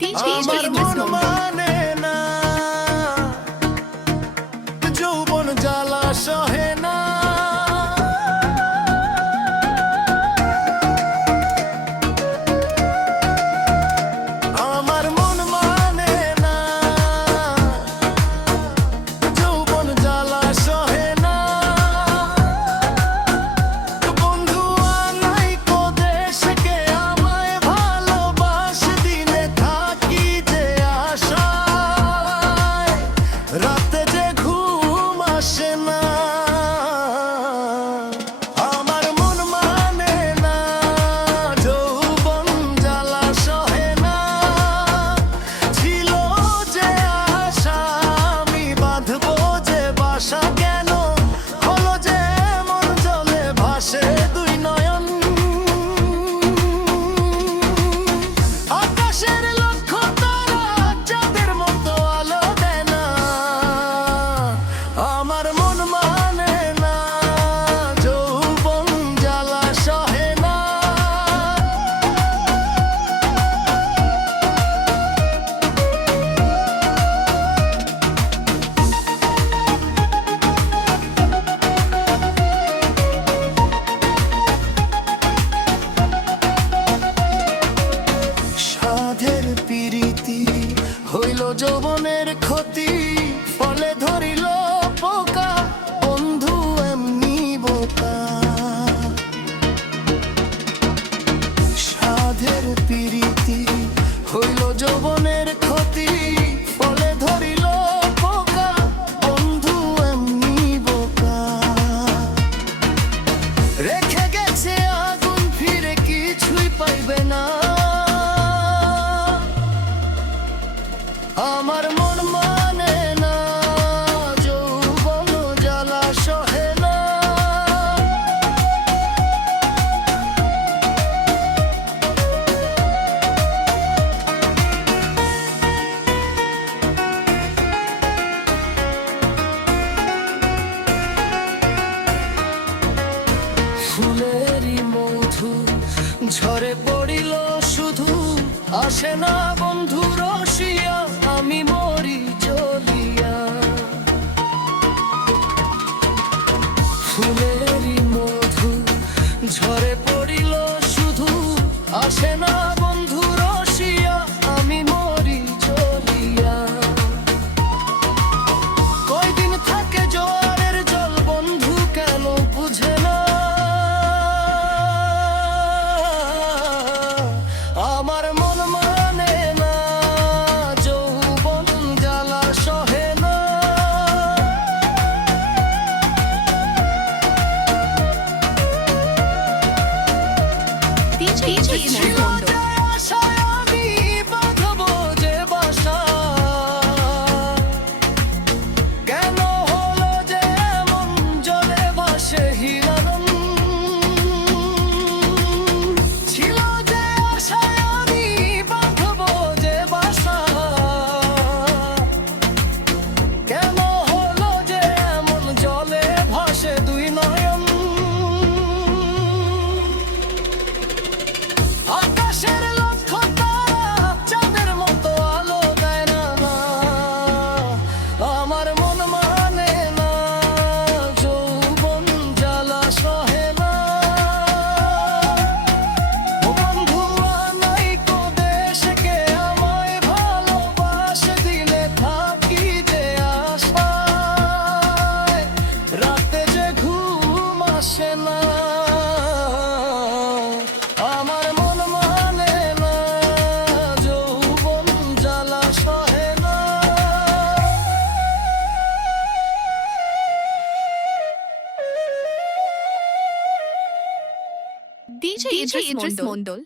আমার মন মানে না, যৌবন জ্বালা সহে না। আমার মন মানে না, যৌবন জ্বালা সহে না। বন্ধু আনাই কো দেশকে আমায় ভালোবাস, দিনে থাকি যে আশায়, রাতে যে ঘুম আসে না। আমার মন মানে না, যৌবন জ্বালা সহে না। ছিল যে আশা আমি বাঁধবো যে বাসা, কেন হলো যে মন জলে ভাসে দুই নয়ন। আকাশের লক্ষ তারা চাঁদের মতো আলো দেয় না। আমার মন মানে না, যৌবন জ্বালা সহে না। সাধের পিরিতি হইল যৌবনের ক্ষতি, ফলে ধরিল পোকা বন্ধু এমনি বোকা। সাধের পিরিতি হইল যৌবনের ক্ষতি, ফলে ধরিল পোকা বন্ধু এমনি বোকা। রেখে গেছে আগুন ফিরে কিছুই পাইবে না। আমার মন মানে না, যৌবন জ্বালা সহে না। ফুলেরই মধু ঝরে পড়িল শুধু, আসে না বন্ধু রসিয়া, আমি মরি জ্বলিয়া। ফুলেরই মধু ঝরে পড়িল শুধু, আসে না বন্ধু রসিয়া, আমি মরি জ্বলিয়া। কয়দিন থাকে জোয়ারের জল বন্ধু কেন বুঝে না। আমার মন মানে না, যৌবন জ্বালা সহে না। ছিল যে আশায় আমি বাঁধবো যে বাসা, কেন হলো যে মন জলে ভাসে হিরণ। ছিল যে আশায় আমি বাঁধবো যে বাসা, কেন হলো যে মন জলে ভাসে দুই নয়ন। আকাশের লক্ষ তারা চাঁদের মতো আলো দেয় না। আমার মন মানে না, যৌবন জ্বালা সহে না। বন্ধু আনাই কো দেশকে আমায় ভালোবাস, দিলে থাকি যে আশায়, রাতে যে ঘুম আসে না। আমার মন মানে না, যৌবন জ্বালা সহে না। DJ Idris Mondol.